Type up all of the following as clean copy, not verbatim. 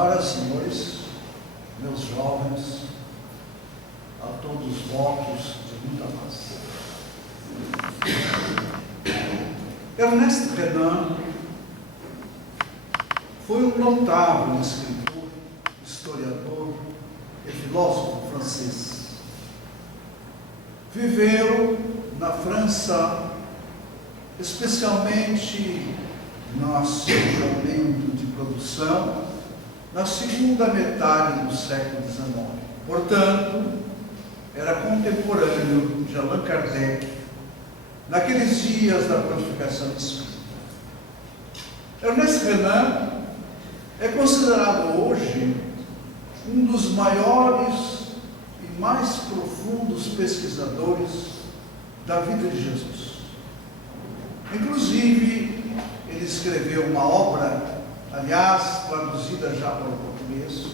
Senhoras e senhores, meus jovens, a todos os votos de muita paz. Ernest Renan foi um notável escritor, historiador e filósofo francês. Viveu na França, especialmente no seu momento de produção, na segunda metade do século XIX. Portanto, era contemporâneo de Allan Kardec, naqueles dias da purificação espírita. Ernest Renan é considerado hoje um dos maiores e mais profundos pesquisadores da vida de Jesus. Inclusive, ele escreveu uma obra, aliás, traduzida já para o português,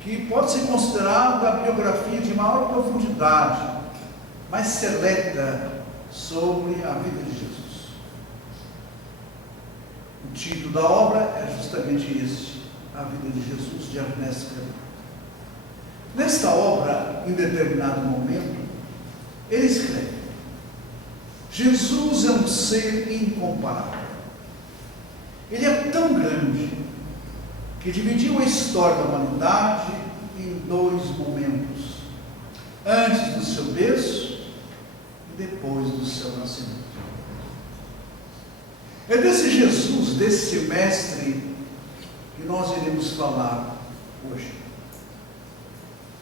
que pode ser considerada a biografia de maior profundidade, mais seleta sobre a vida de Jesus. O título da obra é justamente esse, A Vida de Jesus, de Ernest Renan. Nesta obra, em determinado momento, ele escreve: Jesus é um ser incomparável. Ele é tão grande que dividiu a história da humanidade em dois momentos: antes do seu berço e depois do seu nascimento. É desse Jesus, desse mestre, que nós iremos falar hoje.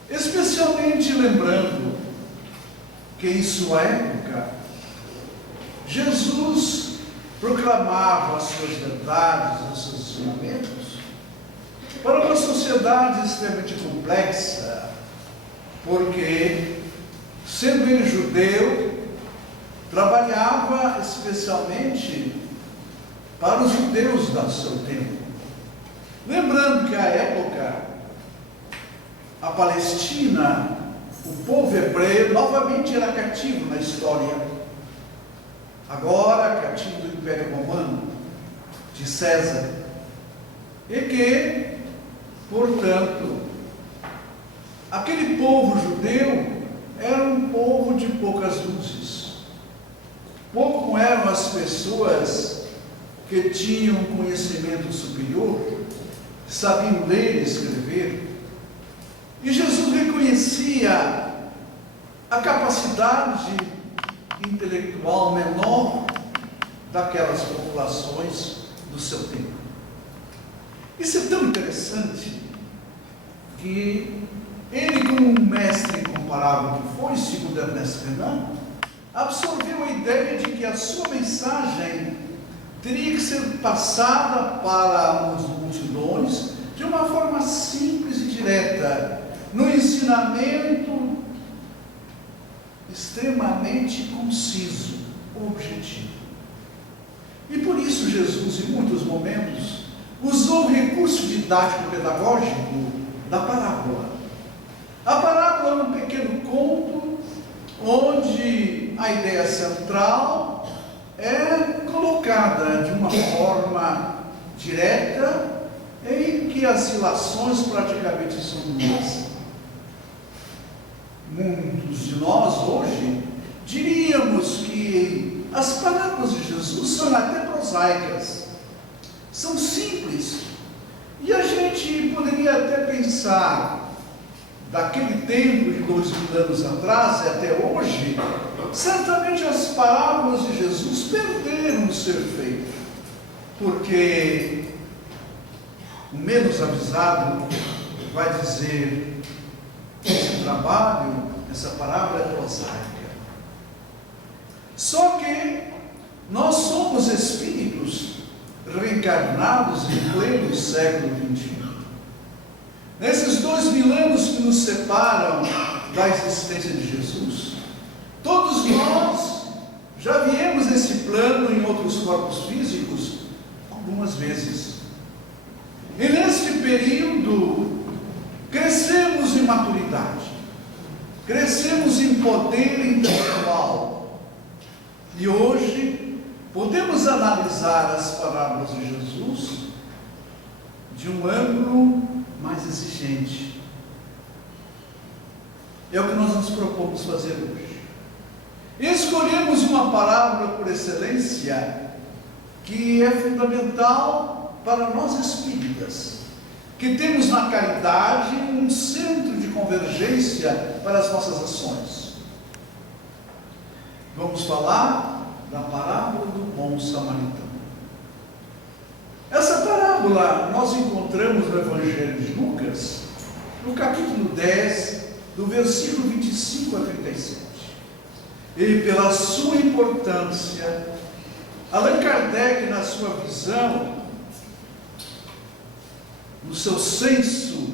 Especialmente lembrando que em sua época, Jesus proclamava as suas verdades, os seus ensinamentos, para uma sociedade extremamente complexa, porque, sendo ele judeu, trabalhava especialmente para os judeus do seu tempo. Lembrando que à época, a Palestina, o povo hebreu, novamente era cativo na história. Agora cativo do Império Romano, de César, e que, portanto, aquele povo judeu era um povo de poucas luzes. Pouco eram as pessoas que tinham conhecimento superior, sabiam ler e escrever, e Jesus reconhecia a capacidade intelectual menor daquelas populações do seu tempo. Isso é tão interessante que ele, como um mestre incomparável que foi, segundo Ernest Renan, absorveu a ideia de que a sua mensagem teria que ser passada para as multidões de uma forma simples e direta, no ensinamento extremamente conciso, objetivo. E por isso Jesus, em muitos momentos, usou o recurso didático-pedagógico da parábola. A parábola é um pequeno conto onde a ideia central é colocada de uma forma direta, em que as ilações praticamente são nulas. Muitos de nós hoje diríamos que as parábolas de Jesus são até prosaicas, são simples, e a gente poderia até pensar, daquele tempo de 2000 anos atrás e até hoje, certamente as parábolas de Jesus perderam o seu efeito, porque o menos avisado vai dizer: esse trabalho, essa parábola é prosaica. Só que nós somos espíritos reencarnados em pleno século XXI. Nesses 2000 anos que nos separam da existência de Jesus, todos nós já viemos esse plano em outros corpos físicos algumas vezes. E neste período, crescemos em maturidade, crescemos em poder intelectual. E hoje, podemos analisar as parábolas de Jesus de um ângulo mais exigente. É o que nós nos propomos fazer hoje. Escolhemos uma parábola por excelência, que é fundamental para nós espíritas, que temos na caridade um centro de convergência para as nossas ações. Vamos falar da parábola do bom samaritano. Essa parábola nós encontramos no Evangelho de Lucas, no capítulo 10, do versículo 25 a 37. E pela sua importância, Allan Kardec, na sua visão, no seu senso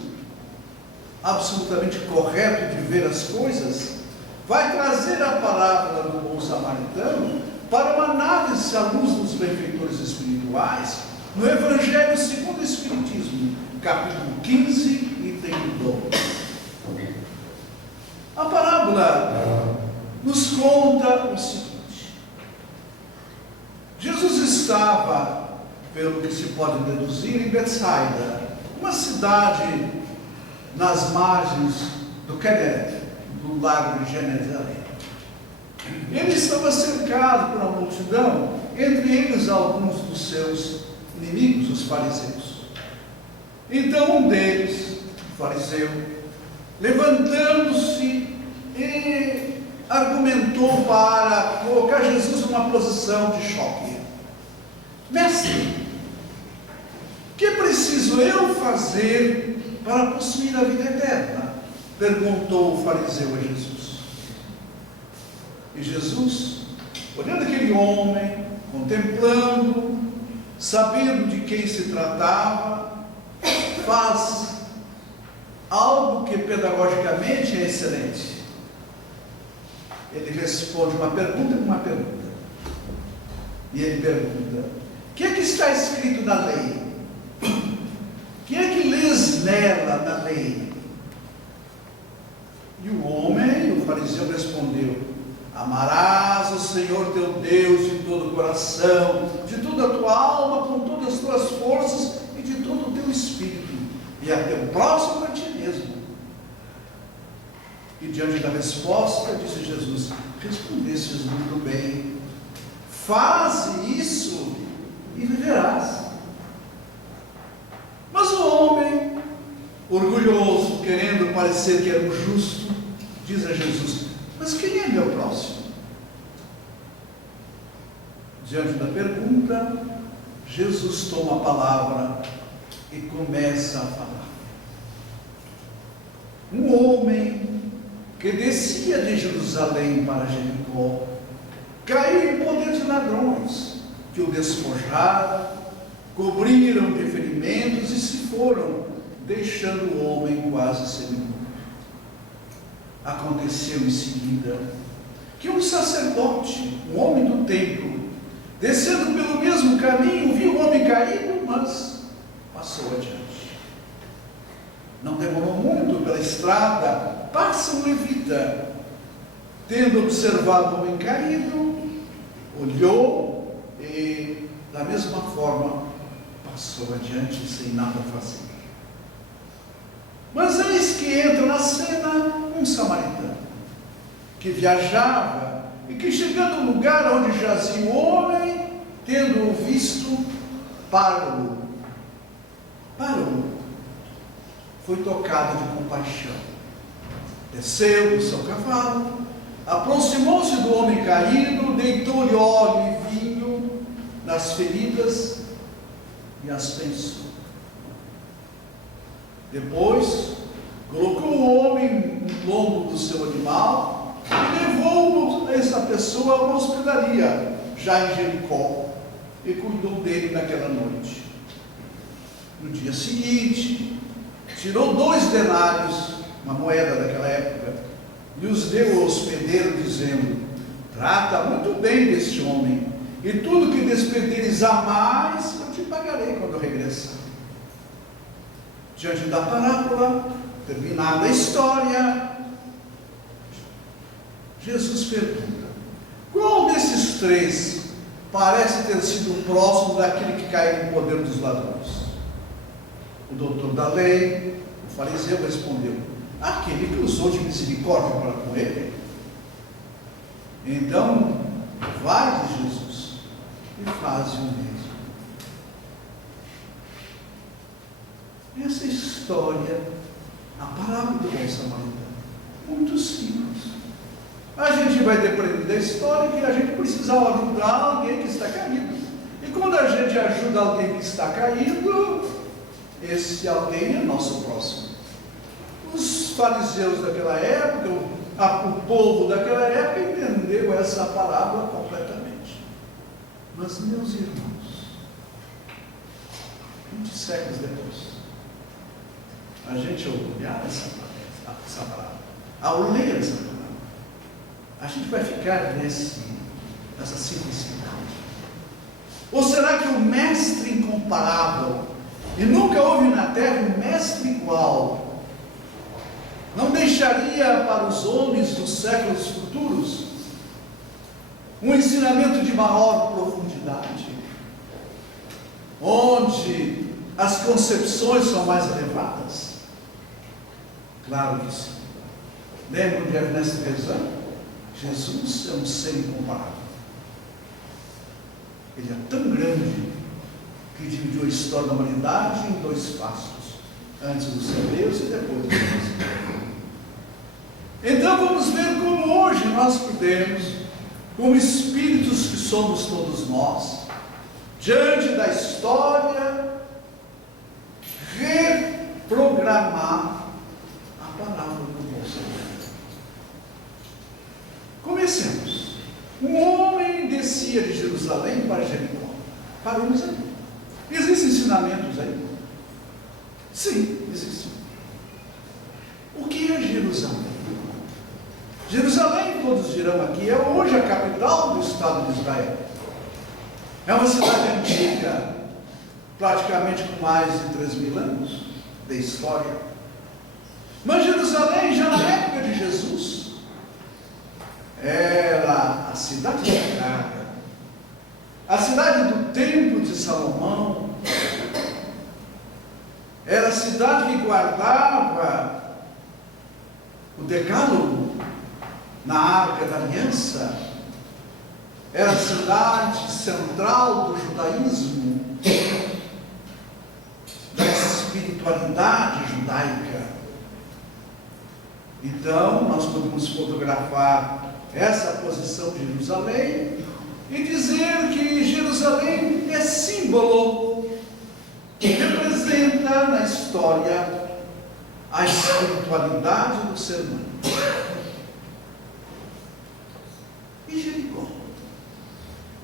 absolutamente correto de ver as coisas, vai trazer a parábola do bom samaritano para uma análise à luz dos benfeitores espirituais, no Evangelho segundo o Espiritismo, capítulo 15, item 12. A parábola nos conta o seguinte: Jesus estava, pelo que se pode deduzir, em Betsaida, uma cidade nas margens do Querer, do lago de Genezaré. Ele estava cercado por uma multidão, entre eles alguns dos seus inimigos, os fariseus. Então um deles, o fariseu, levantando-se e argumentou para colocar Jesus numa posição de choque. Mestre, que preciso eu fazer para possuir a vida eterna? Perguntou o fariseu a Jesus. E Jesus, olhando aquele homem, contemplando, sabendo de quem se tratava, faz algo que pedagogicamente é excelente. Ele responde uma pergunta com uma pergunta. E ele pergunta: o que é que está escrito na lei? O que é que lês nela na lei? E o homem, o fariseu, respondeu: amarás o Senhor teu Deus de todo o coração, de toda a tua alma, com todas as tuas forças e de todo o teu espírito, e a teu próximo a ti mesmo. E diante da resposta, disse Jesus: respondestes muito bem, faze isso e viverás. Mas o homem, orgulhoso, querendo parecer que era um justo, diz a Jesus: mas quem é meu próximo? Diante da pergunta, Jesus toma a palavra e começa a falar. Um homem que descia de Jerusalém para Jericó caiu em poder de ladrões, que o despojaram, cobriram de ferimentos e se foram, deixando o homem quase seminu. Aconteceu em seguida que um sacerdote, um homem do templo, descendo pelo mesmo caminho, viu o homem caído, mas passou adiante. Não demorou muito pela estrada, passa um levita, tendo observado o homem caído, olhou e, da mesma forma, passou adiante sem nada fazer. Mas eis que entra na cena um samaritano, que viajava e que, chegando ao lugar onde jazia o homem, tendo-o visto, parou. Foi tocado de compaixão. Desceu do seu cavalo, aproximou-se do homem caído, deitou-lhe óleo e vinho nas feridas e as pensou. Depois, colocou o homem no lombo do seu animal e levou essa pessoa a uma hospedaria, já em Jericó, e cuidou dele naquela noite. No dia seguinte, tirou 2 denários, uma moeda daquela época, e os deu ao hospedeiro, dizendo: trata muito bem deste homem, e tudo que despedires a mais, eu te pagarei quando regressar. Diante da parábola, terminada a história, Jesus pergunta: qual desses 3 parece ter sido próximo daquele que caiu no poder dos ladrões? O doutor da lei, o fariseu, respondeu: aquele que usou de misericórdia para com ele. Então, vai de Jesus e faz o mesmo. Essa história, a parábola do bom samaritano, muito simples. A gente vai depender da história que a gente precisa ajudar alguém que está caído. E quando a gente ajuda alguém que está caído, esse alguém é nosso próximo. Os fariseus daquela época, o povo daquela época entendeu essa parábola completamente. Mas, meus irmãos, 20 séculos depois, a gente ao olhar essa parábola, ao ler essa parábola, a gente vai ficar nessa simplicidade. Ou será que o mestre incomparável, e nunca houve na terra um mestre igual, não deixaria para os homens dos séculos futuros um ensinamento de maior profundidade, onde as concepções são mais elevadas? Claro que sim. Lembram de Ernesto Rezan? Jesus é um ser incomparável. Ele é tão grande que dividiu a história da humanidade em 2 passos, antes dos hebreus e depois dos judeus. Então vamos ver como hoje nós podemos, como espíritos que somos todos nós, diante da história, reprogramar a palavra do bom samaritano. Comecemos. Um homem descia de Jerusalém para Jericó. Paramos aí. Existem ensinamentos aí? Sim, existem. O que é Jerusalém? Jerusalém, todos dirão aqui, é hoje a capital do Estado de Israel. É uma cidade antiga, praticamente com mais de 3.000 anos de história. Mas Jerusalém, já na época de Jesus, era a cidade sagrada, a cidade do Templo de Salomão, era a cidade que guardava o decálogo na Arca da Aliança, era a cidade central do judaísmo, da espiritualidade judaica. Então, nós podemos fotografar essa posição de Jerusalém e dizer que Jerusalém é símbolo que representa na história a espiritualidade do ser humano. E Jericó?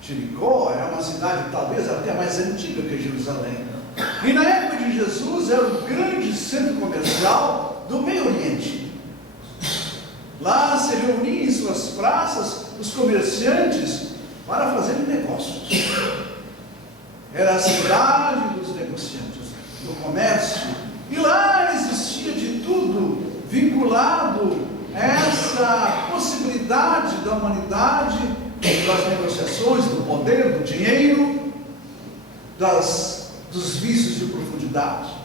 Jericó é uma cidade talvez até mais antiga que Jerusalém. E na época de Jesus era o grande centro comercial do Meio Oriente. Lá se reuniam em suas praças os comerciantes para fazerem negócios. Era a cidade dos negociantes, do comércio. E lá existia de tudo vinculado a essa possibilidade da humanidade, das negociações, do poder, do dinheiro, dos vícios de profundidade.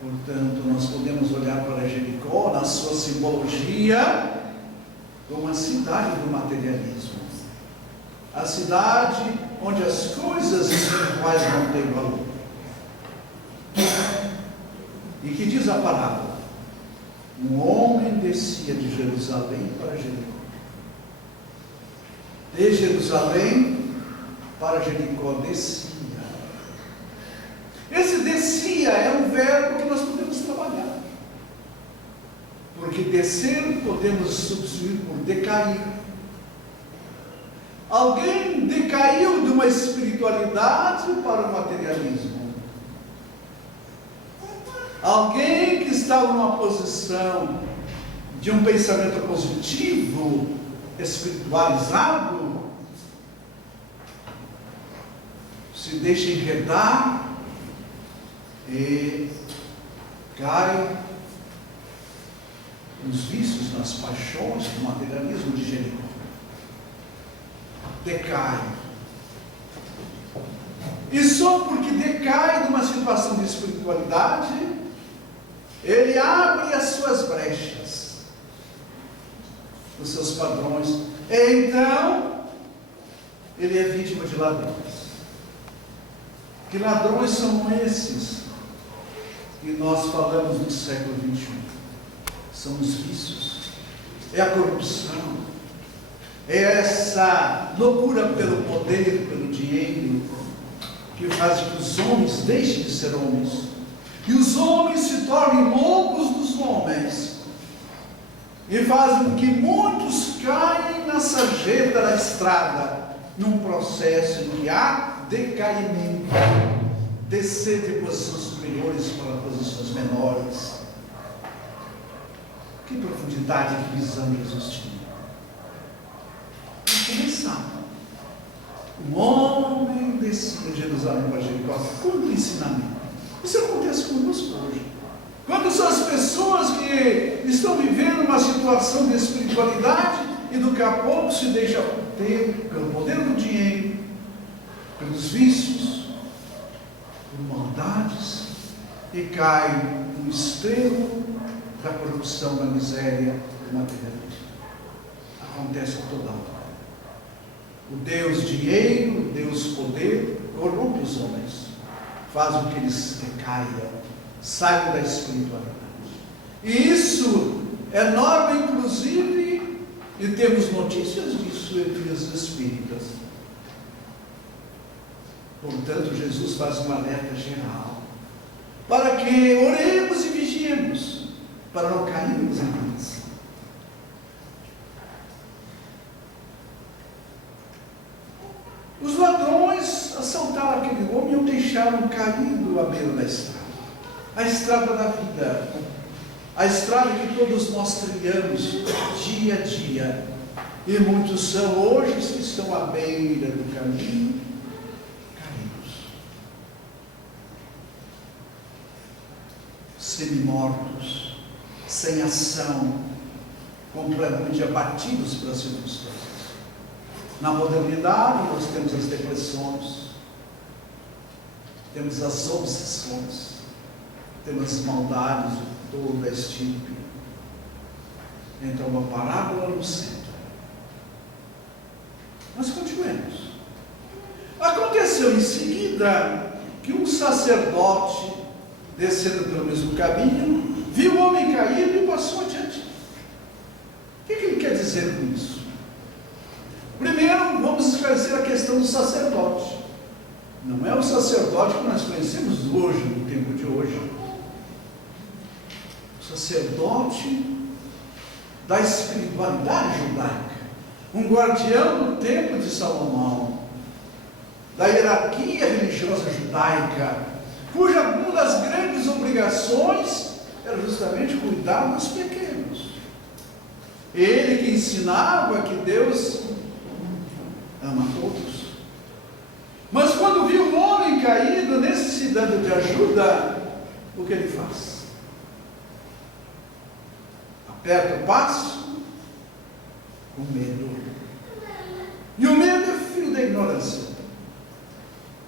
Portanto, nós podemos olhar para Jericó, na sua simbologia, como a cidade do materialismo. A cidade onde as coisas espirituais não têm valor. E que diz a palavra: um homem descia de Jerusalém para Jericó. De Jerusalém para Jericó descia. Esse descia é um verbo que nós podemos trabalhar. Porque descer podemos substituir por decair. Alguém decaiu de uma espiritualidade para o materialismo. Alguém que estava numa posição de um pensamento positivo, espiritualizado, se deixa enredar e cai nos vícios, nas paixões do materialismo de Jericó. Decai. E só porque decai numa situação de espiritualidade, ele abre as suas brechas, os seus padrões. E então, ele é vítima de ladrões. Que ladrões são esses que nós falamos no século XXI? São os vícios, é a corrupção, é essa loucura pelo poder, pelo dinheiro, que faz que os homens deixem de ser homens, e os homens se tornem loucos dos homens, e fazem com que muitos caem na sarjeta da estrada, num processo em que há decaimento, descer de posições superiores para posições menores. Que profundidade, que visão Jesus tinha. Para começar, um homem descia de Jerusalém para Jericó, quanto ensinamento. Isso acontece conosco hoje. Quantas são as pessoas que estão vivendo uma situação de espiritualidade e daqui a pouco se deixa ter pelo poder do dinheiro, pelos vícios, por maldades, e cai no extremo da corrupção, da miséria, do materialismo. Acontece a toda hora. O Deus dinheiro, o Deus poder, corrompe os homens, faz com que eles decaiam, saiam da espiritualidade. E isso é norma, inclusive, e temos notícias disso entre os espíritas. Portanto, Jesus faz um alerta geral, para que oremos e vigiemos, para não cairmos em tentação. Os ladrões assaltaram aquele homem e o deixaram caído à beira da estrada. A estrada da vida, a estrada que todos nós trilhamos dia a dia. E muitos são hoje que estão à beira do caminho, caídos, semi-mortos, sem ação, completamente abatidos pelas circunstâncias. Na modernidade nós temos as depressões, temos as obsessões, temos as maldades de toda a estirpe. Então uma parábola no centro. Mas continuemos. Aconteceu em seguida que um sacerdote, descendo pelo mesmo caminho, viu o homem caído e passou adiante. O que ele quer dizer com isso? Primeiro, vamos esclarecer a questão do sacerdote. Não é o sacerdote que nós conhecemos hoje, no tempo de hoje. O sacerdote da espiritualidade judaica, um guardião do templo de Salomão, da hierarquia religiosa judaica, cuja uma das grandes obrigações era justamente cuidar dos pequenos. Ele que ensinava que Deus ama todos. Mas quando viu o homem caído, necessitando de ajuda, o que ele faz? Aperta o passo com medo. E o medo é filho da ignorância.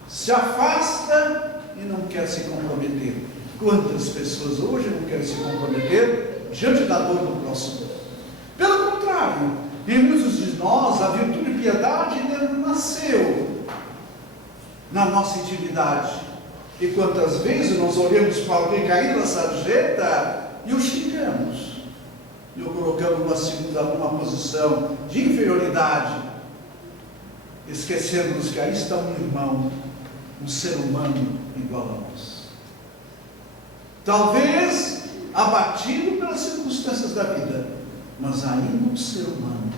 Se afasta e não quer se comprometer. Quantas pessoas hoje não querem se comprometer diante da dor do próximo? Pelo contrário, em muitos de nós, a virtude e piedade nasceu na nossa intimidade. E quantas vezes nós olhamos para alguém caído na sarjeta e o xingamos, e o colocamos numa posição de inferioridade, esquecendo-nos que aí está um irmão, um ser humano igual a nós. Talvez abatido pelas circunstâncias da vida, mas ainda um ser humano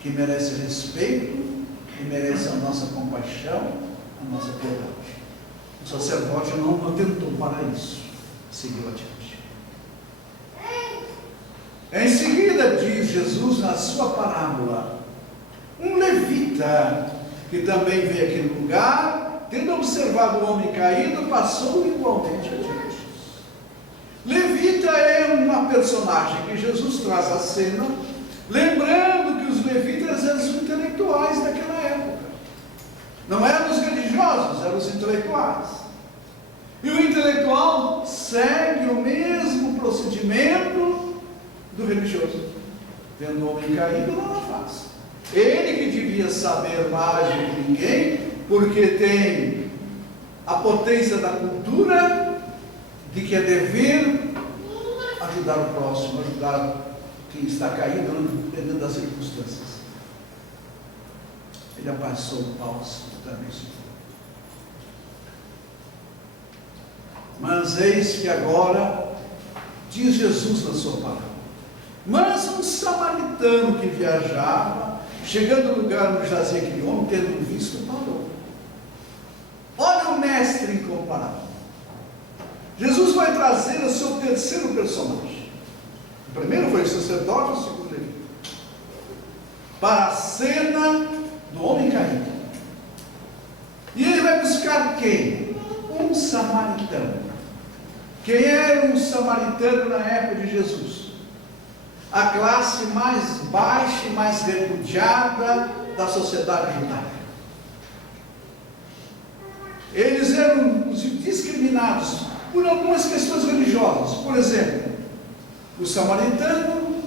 que merece respeito e merece a nossa compaixão, a nossa piedade. O sacerdote não atentou para isso, seguiu adiante. Em seguida, diz Jesus na sua parábola, um levita que também veio àquele lugar, tendo observado o homem caído, passou igualmente adiante. Levita é uma personagem que Jesus traz à cena, lembrando que os levitas eram os intelectuais daquela época. Não eram os religiosos, eram os intelectuais. E o intelectual segue o mesmo procedimento do religioso. Vendo o homem caído, não faz. Ele que devia saber mais do que ninguém, porque tem a potência da cultura, de que é dever ajudar o próximo, ajudar quem está caído, dentro das circunstâncias. Ele apaixou o pausa também. Mas eis que agora, diz Jesus na sua palavra, mas um samaritano que viajava, chegando ao lugar onde jazia aquele homem, tendo visto, parou. Olha o mestre incomparável. Jesus vai trazer o seu terceiro personagem. O primeiro foi o sacerdote, o segundo ele. Para a cena do homem caído. E ele vai buscar quem? Um samaritano. Quem era um samaritano na época de Jesus? A classe mais baixa e mais repudiada da sociedade judaica. Eles eram discriminados por algumas questões religiosas. Por exemplo, o samaritano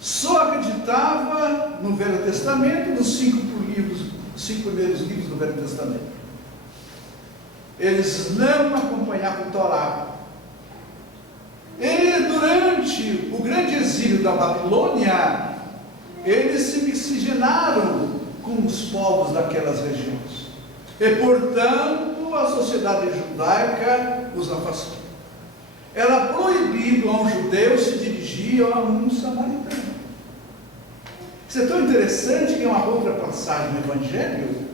só acreditava no Velho Testamento, nos cinco primeiros livros do Velho Testamento. Eles não acompanhavam o Torá. E durante o grande exílio da Babilônia, eles se miscigenaram com os povos daquelas regiões. E, portanto, a sociedade judaica os afastou. Era proibido a um judeu se dirigir a um samaritano. Isso é tão interessante que é uma outra passagem no Evangelho,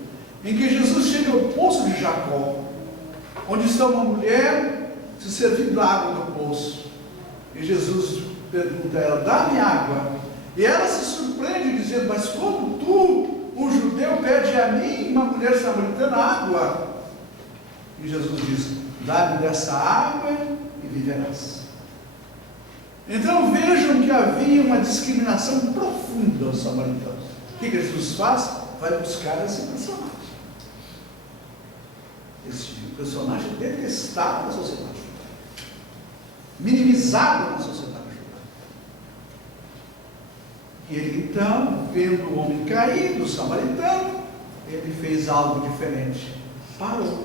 em que Jesus chega ao poço de Jacó, onde está uma mulher se servindo da água do poço. E Jesus pergunta a ela, dá-me água. E ela se surpreende, dizendo, mas como tu, um judeu, pede a mim, uma mulher samaritana, água? E Jesus diz, dá-me dessa água e viverás. Então vejam que havia uma discriminação profunda aos samaritanos. O que Jesus faz? Vai buscar esse personagem. Esse personagem detestado na sociedade judaica, minimizado na sociedade judaica. E ele então, vendo o homem caído, o samaritano, ele fez algo diferente. Parou.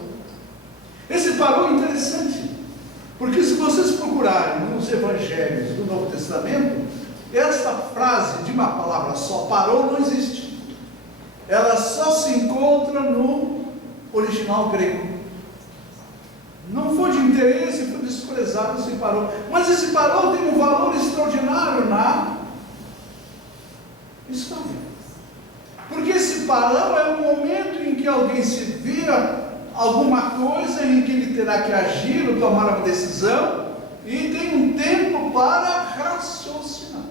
Esse parou é interessante, porque se vocês procurarem nos evangelhos do Novo Testamento, esta frase de uma palavra só, parou, não existe. Ela só se encontra no original grego. Não foi de interesse, foi desprezado, se parou. Mas esse parou tem um valor extraordinário na história. Porque esse parou é um momento em que alguém se vira alguma coisa em que ele terá que agir ou tomar uma decisão e tem um tempo para raciocinar.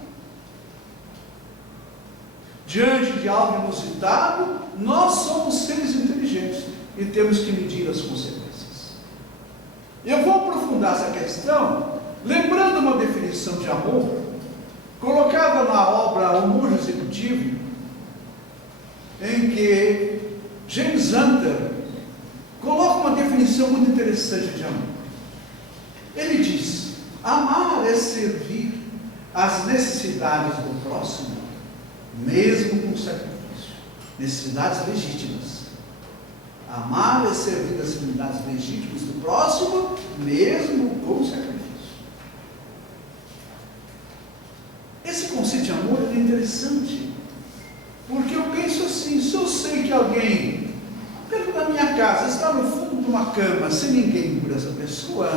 Diante de algo inusitado, nós somos seres inteligentes e temos que medir as consequências. Eu vou aprofundar essa questão lembrando uma definição de amor colocada na obra O Monge Executivo, em que James Hunter coloca uma definição muito interessante de amor. Ele diz, amar é servir às necessidades do próximo, mesmo com sacrifício. Necessidades legítimas. Amar é servir às necessidades legítimas do próximo, mesmo com sacrifício. Esse conceito de amor é interessante, porque eu penso assim, se eu sei que alguém perto da minha casa está no fundo de uma cama, sem ninguém por essa pessoa,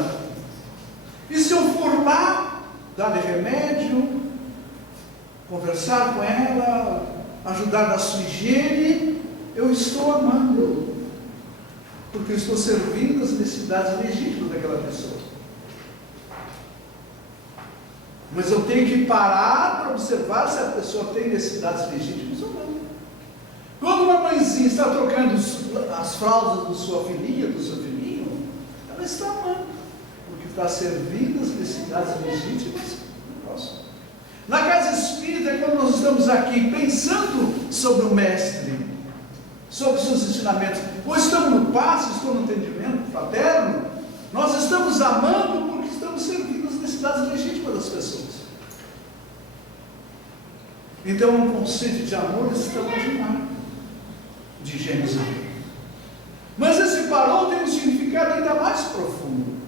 e se eu for lá, dar remédio, conversar com ela, ajudar na sua higiene, eu estou amando, porque eu estou servindo as necessidades legítimas daquela pessoa. Mas eu tenho que parar para observar se a pessoa tem necessidades legítimas ou não. Quando uma mãezinha está trocando as fraldas da sua filhinha, do seu filhinho, ela está amando, porque está servindo as necessidades legítimas do próximo. Na casa espírita, quando nós estamos aqui pensando sobre o mestre, sobre os seus ensinamentos, ou estamos no passe, estamos no entendimento fraterno, nós estamos amando porque estamos servindo as necessidades legítimas das pessoas. Então, um conceito de amor extraordinário de Gênesis. Mas esse parou tem um significado ainda mais profundo.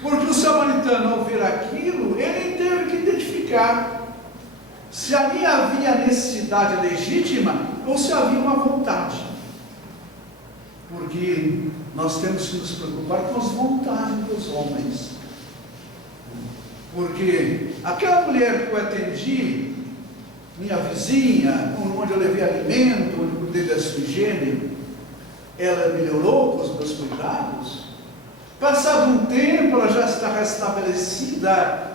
Porque o samaritano, ao ver aquilo, ele teve que identificar se ali havia necessidade legítima ou se havia uma vontade. Porque nós temos que nos preocupar com as vontades dos homens. Porque aquela mulher que eu atendi, minha vizinha, onde eu levei alimento, onde eu cuidei da sua higiene, ela melhorou com os meus cuidados. Passado um tempo, ela já está restabelecida.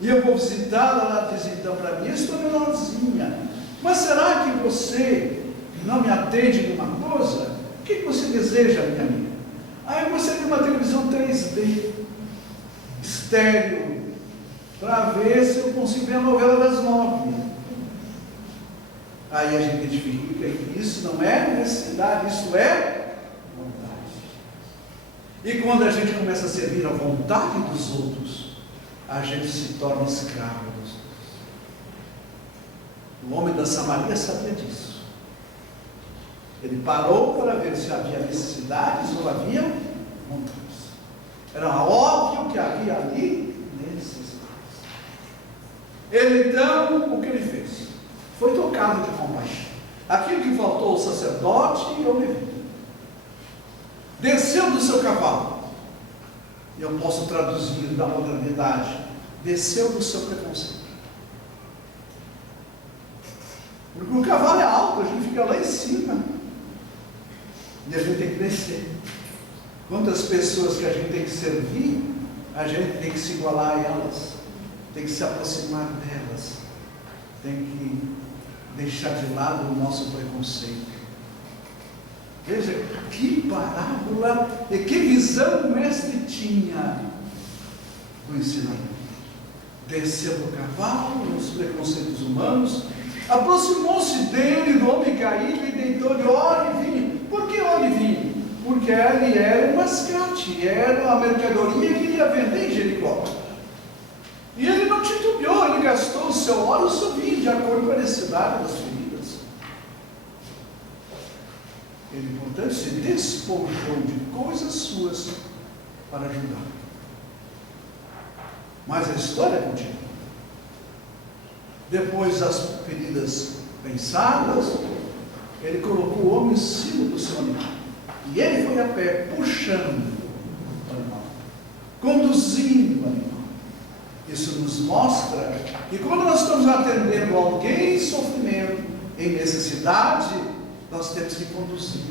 E eu vou visitá-la, ela diz então para mim, estou melhorzinha. Mas será que você não me atende numa coisa? O que você deseja, minha amiga? Eu gostaria de uma televisão 3D, estéreo, para ver se eu consigo ver a novela das 9. Aí a gente identifica que isso não é necessidade, isso é vontade. E quando a gente começa a servir a vontade dos outros, a gente se torna escravo dos outros. O homem da Samaria sabia disso. Ele parou para ver se havia necessidades ou havia vontades. Era óbvio que havia ali necessidades. Ele então, o que ele fez? Foi tocado de compaixão. Aquilo que faltou ao sacerdote e ao levita. Desceu do seu cavalo. Eu posso traduzir da modernidade. Desceu do seu preconceito. Porque o cavalo é alto, a gente fica lá em cima. E a gente tem que descer. Quantas pessoas que a gente tem que servir, a gente tem que se igualar a elas. Tem que se aproximar delas. Tem que deixar de lado o nosso preconceito. Veja que parábola e que visão o mestre tinha do ensinamento. Desceu do cavalo, os preconceitos humanos, aproximou-se dele, do homem caído, e deitou-lhe óleo e vinho. Por que óleo e vinho? Porque ele era um mascate, era a mercadoria que ele ia vender em Jericó. E ele não titubeou, ele gastou o seu óleo e o seu vinho, de acordo com a necessidade das feridas. Ele, portanto, se despojou de coisas suas para ajudar. Mas a história continua. Depois das feridas pensadas, ele colocou o homem em cima do seu animal. E ele foi a pé, puxando o animal, conduzindo o animal. Isso nos mostra que quando nós estamos atendendo alguém em sofrimento, em necessidade, nós temos que conduzir.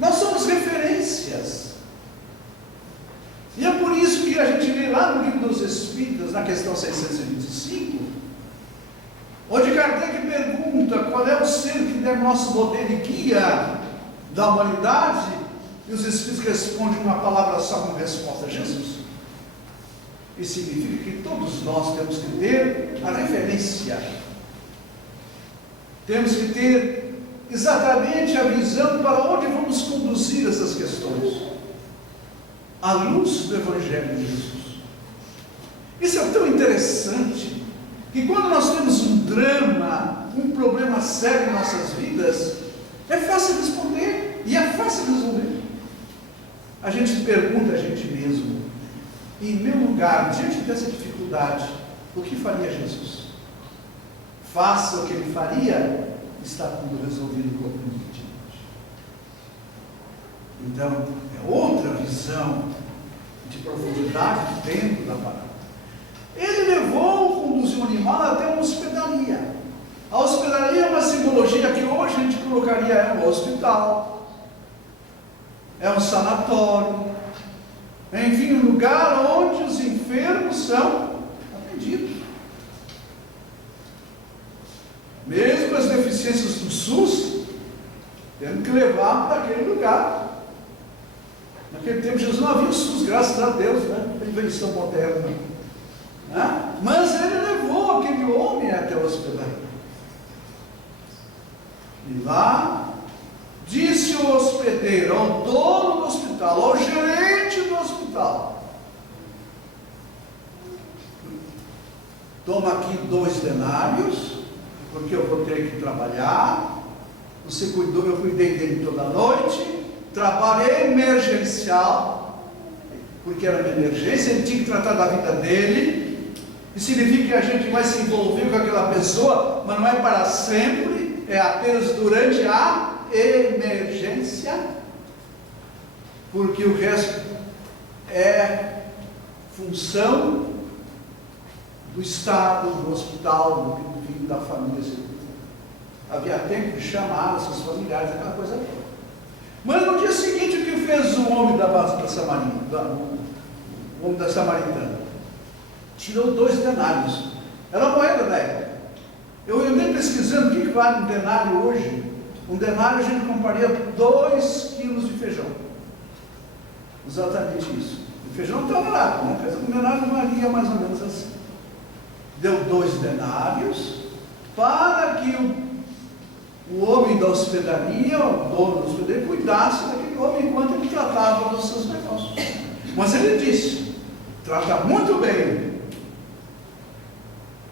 Nós somos referências. E é por isso que a gente lê lá no Livro dos Espíritos, na questão 625, onde Kardec pergunta qual é o ser que deve nosso modelo e guia da humanidade, e os Espíritos respondem uma palavra só com resposta: Jesus. Isso significa que todos nós temos que ter a referência. Temos que ter exatamente a visão para onde vamos conduzir essas questões. À luz do Evangelho de Jesus. Isso é tão interessante, que quando nós temos um drama, um problema sério em nossas vidas, é fácil responder e é fácil resolver. A gente pergunta a gente mesmo: em meu lugar, diante dessa dificuldade, o que faria Jesus? Faça o que ele faria, está tudo resolvido completamente. Então, é outra visão de profundidade dentro da palavra. Ele conduziu o animal até uma hospedaria. A hospedaria é uma simbologia que hoje a gente colocaria no hospital, é um sanatório, enfim, um lugar onde os enfermos são atendidos. Mesmo com as deficiências do SUS, temos que levar para aquele lugar. Naquele tempo Jesus não havia o SUS, graças a Deus, né? A invenção moderna. Né? Mas ele levou aquele homem até o hospedaria. E lá disse o o hospedeiro, ao dono do hospital, ao gerente do hospital: toma aqui 2 denários, porque eu vou ter que trabalhar. Você cuidou, eu cuidei dele toda noite, trabalho emergencial, porque era uma emergência, ele tinha que tratar da vida dele. E significa que a gente vai se envolver com aquela pessoa, mas não é para sempre, é apenas durante a emergência, porque o resto é função do Estado, do hospital, do filho, da família. Havia tempo de chamar os seus familiares, aquela coisa toda. Mas no dia seguinte, o que fez o homem da Samaritana? Tirou 2 denários. Era a moeda da época. Eu andei pesquisando o que vale um denário hoje. Um denário a gente compraria 2 quilos de feijão. Exatamente isso. O feijão não está barato, né? Um denário valia mais ou menos assim. Deu 2 denários para que o homem da hospedaria, o dono da hospedaria, cuidasse daquele homem enquanto ele tratava dos seus negócios. Mas ele disse: trata muito bem.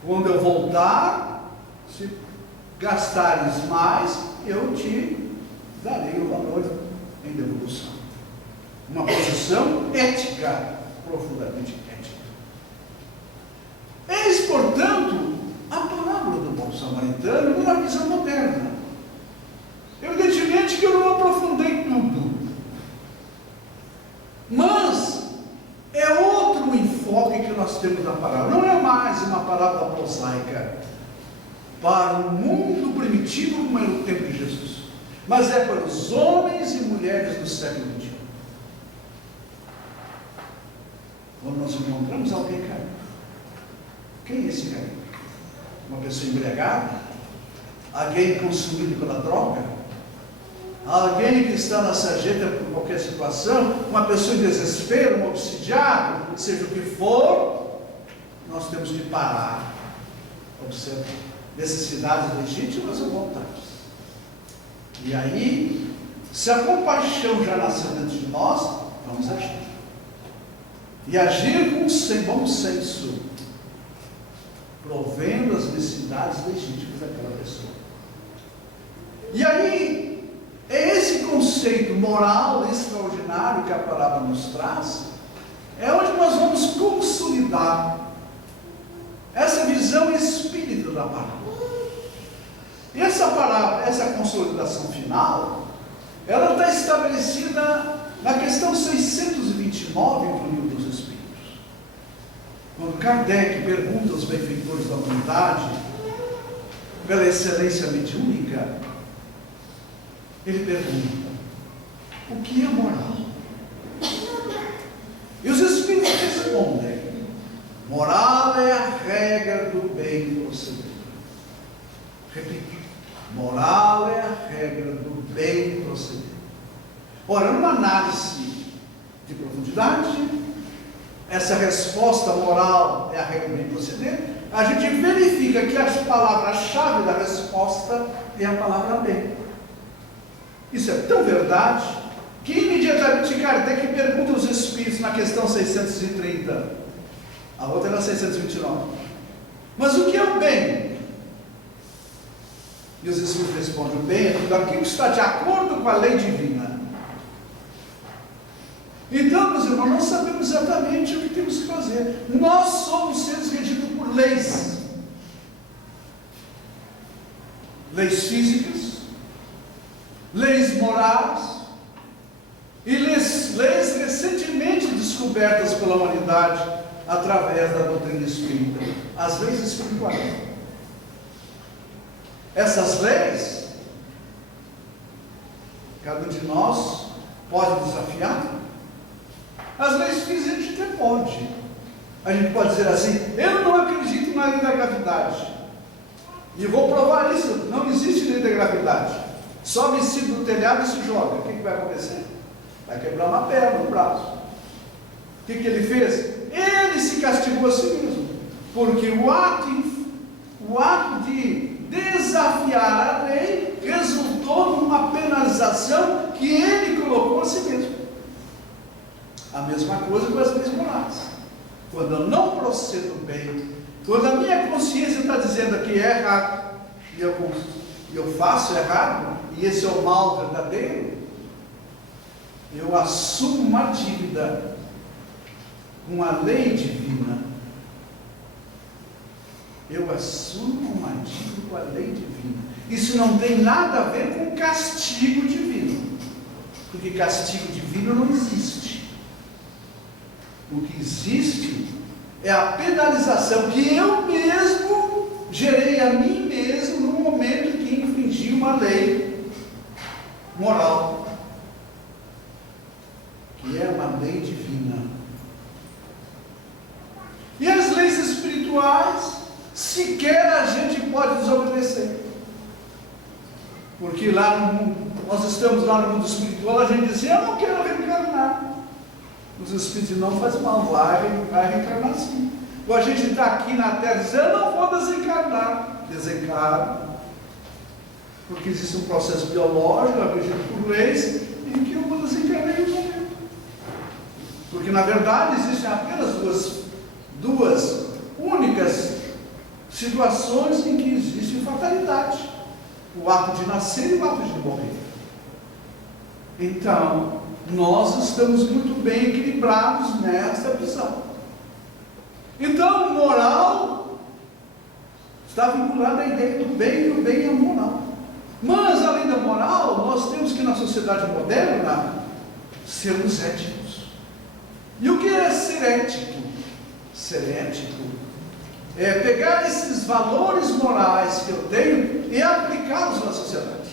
Quando eu voltar, se gastares mais, eu te darei o valor em devolução. Uma posição ética, profundamente ética. Eis, portanto, a palavra do bom samaritano numa visão moderna. Evidentemente que eu não aprofundei tudo, mas é outro enfoque que nós temos na palavra. Não é mais uma palavra prosaica para o mundo primitivo como era o tempo de Jesus, mas é para os homens e mulheres do século XXI. Quando nós encontramos alguém caído, quem é esse caído? Uma pessoa embriagada? Alguém consumido pela droga? Alguém que está na sarjeta por qualquer situação? Uma pessoa em desespero, um obsidiado, seja o que for, nós temos que parar, observar necessidades legítimas ou vontades. E aí, se a compaixão já nasceu dentro de nós, vamos agir. E agir com bom senso, provendo as necessidades legítimas daquela pessoa. E aí, é esse conceito moral extraordinário que a palavra nos traz, é onde nós vamos consolidar essa visão espírita da palavra. E essa palavra, essa consolidação final, ela está estabelecida na questão 629 do Livro dos Espíritos. Quando Kardec pergunta aos benfeitores da humanidade, pela excelência mediúnica, ele pergunta: o que é moral? E os Espíritos respondem: moral é a regra do bem proceder. Repito: moral é a regra do bem proceder. Ora, numa análise de profundidade, essa resposta moral é a regra do bem proceder, a gente verifica que a palavra-chave da resposta é a palavra bem. Isso é tão verdade que imediatamente Kardec pergunta aos Espíritos na questão 630, a outra era 629, mas o que é o bem? E os Espíritos respondem: o bem é tudo aquilo que está de acordo com a lei divina. Então, meus irmãos, nós sabemos exatamente o que temos que fazer. Nós somos seres regidos por leis. Leis físicas, leis morais e leis recentemente descobertas pela humanidade através da doutrina espírita, as leis espirituais. Essas leis, cada um de nós pode desafiar. As leis físicas a gente até pode. A gente pode dizer assim: eu não acredito na lei da gravidade, e vou provar isso, não existe lei da gravidade. Sobe em cima do telhado e se joga. O que vai acontecer? Vai quebrar uma perna, um braço. O que ele fez? Ele se castigou a si mesmo, porque o o ato de desafiar a lei resultou numa penalização que ele colocou a si mesmo. A mesma coisa com as leis morais. Quando eu não procedo bem, quando a minha consciência está dizendo que é errado, e eu faço errado, e esse é o mal verdadeiro, eu assumo uma dívida com a lei divina. Eu assumo uma dívida com a lei divina. Isso não tem nada a ver com castigo divino, porque castigo divino não existe. O que existe é a penalização que eu mesmo gerei a mim mesmo no momento que infringi uma lei moral, que é uma lei divina. E as leis espirituais, sequer a gente pode desobedecer. Porque lá no mundo, nós estamos lá no mundo espiritual, a gente diz assim, eu não quero reencarnar. Os espíritos não faz mal, vai reencarnar sim. Ou a gente está aqui na Terra dizendo, eu não vou desencarnar. Desencarna. Porque existe um processo biológico, regido por leis, em que eu vou desencarnar em um momento. Porque na verdade existem apenas duas únicas situações em que existe fatalidade: o ato de nascer e o ato de morrer. Então, nós estamos muito bem equilibrados nessa visão. Então, moral está vinculada à ideia do bem, e o bem é moral. Mas, além da moral, nós temos que, na sociedade moderna, sermos éticos. E o que é ser ético? Ser ético é pegar esses valores morais que eu tenho e aplicá-los na sociedade,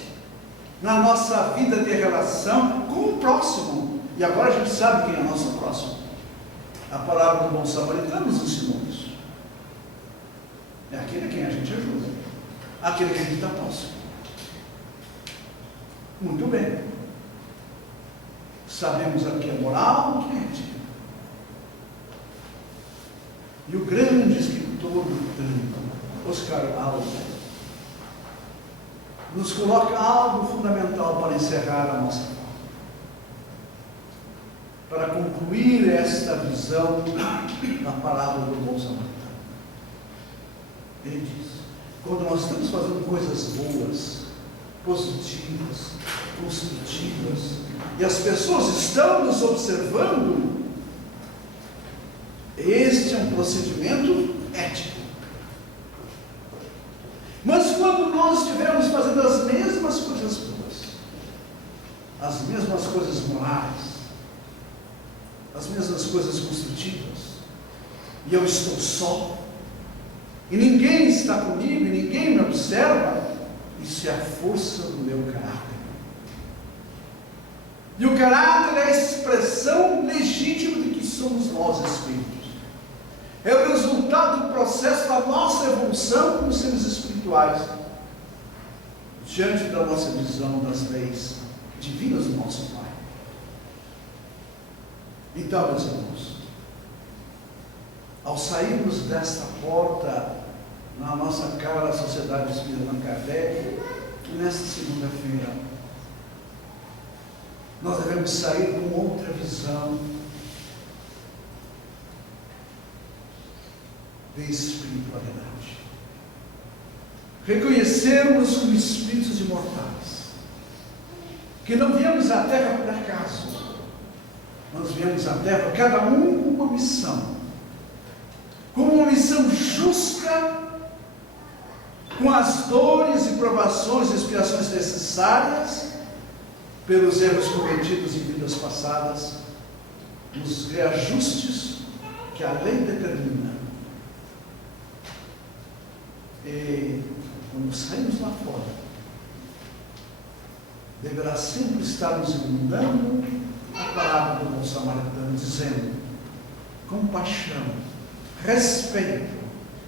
na nossa vida de relação com o próximo. E agora a gente sabe quem é nosso próximo. A palavra do bom samaritano nos ensinou isso. É aquele a quem a gente ajuda, aquele que a gente está próximo. Muito bem. Sabemos o que é moral, o que é ética. E o grande escritor britânico, Oscar Wilde, nos coloca algo fundamental para encerrar a nossa fala. Para concluir esta visão da palavra do bom samaritano. Ele diz, quando nós estamos fazendo coisas boas, positivas, construtivas, e as pessoas estão nos observando, este é um procedimento ético. Mas quando nós estivermos fazendo as mesmas coisas boas, as mesmas coisas morais, as mesmas coisas construtivas, e eu estou só, e ninguém está comigo, e ninguém me observa, isso é a força do meu caráter. E o caráter é a expressão legítima de que somos nós, espíritos. É o resultado do processo da nossa evolução como seres espirituais, diante da nossa visão das leis divinas do nosso Pai. Então, meus irmãos, ao sairmos desta porta, na nossa cara Sociedade Espírita Allan Kardec, nesta segunda-feira, nós devemos sair com outra visão de espiritualidade. Reconhecermos como espíritos imortais, que não viemos à Terra por acaso, nós viemos à Terra, cada um com uma missão, como uma missão justa, com as dores e provações e expiações necessárias pelos erros cometidos em vidas passadas, os reajustes que a lei determina. E quando saímos lá fora, deverá sempre estar nos inundando a palavra do bom samaritano, dizendo compaixão, respeito,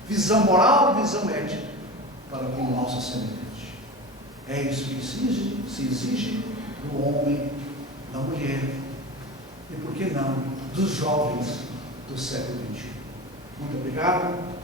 visão moral, visão ética para com o nosso semelhante. É isso que se exige do homem, da mulher e, por que não, dos jovens do século XXI. Muito obrigado.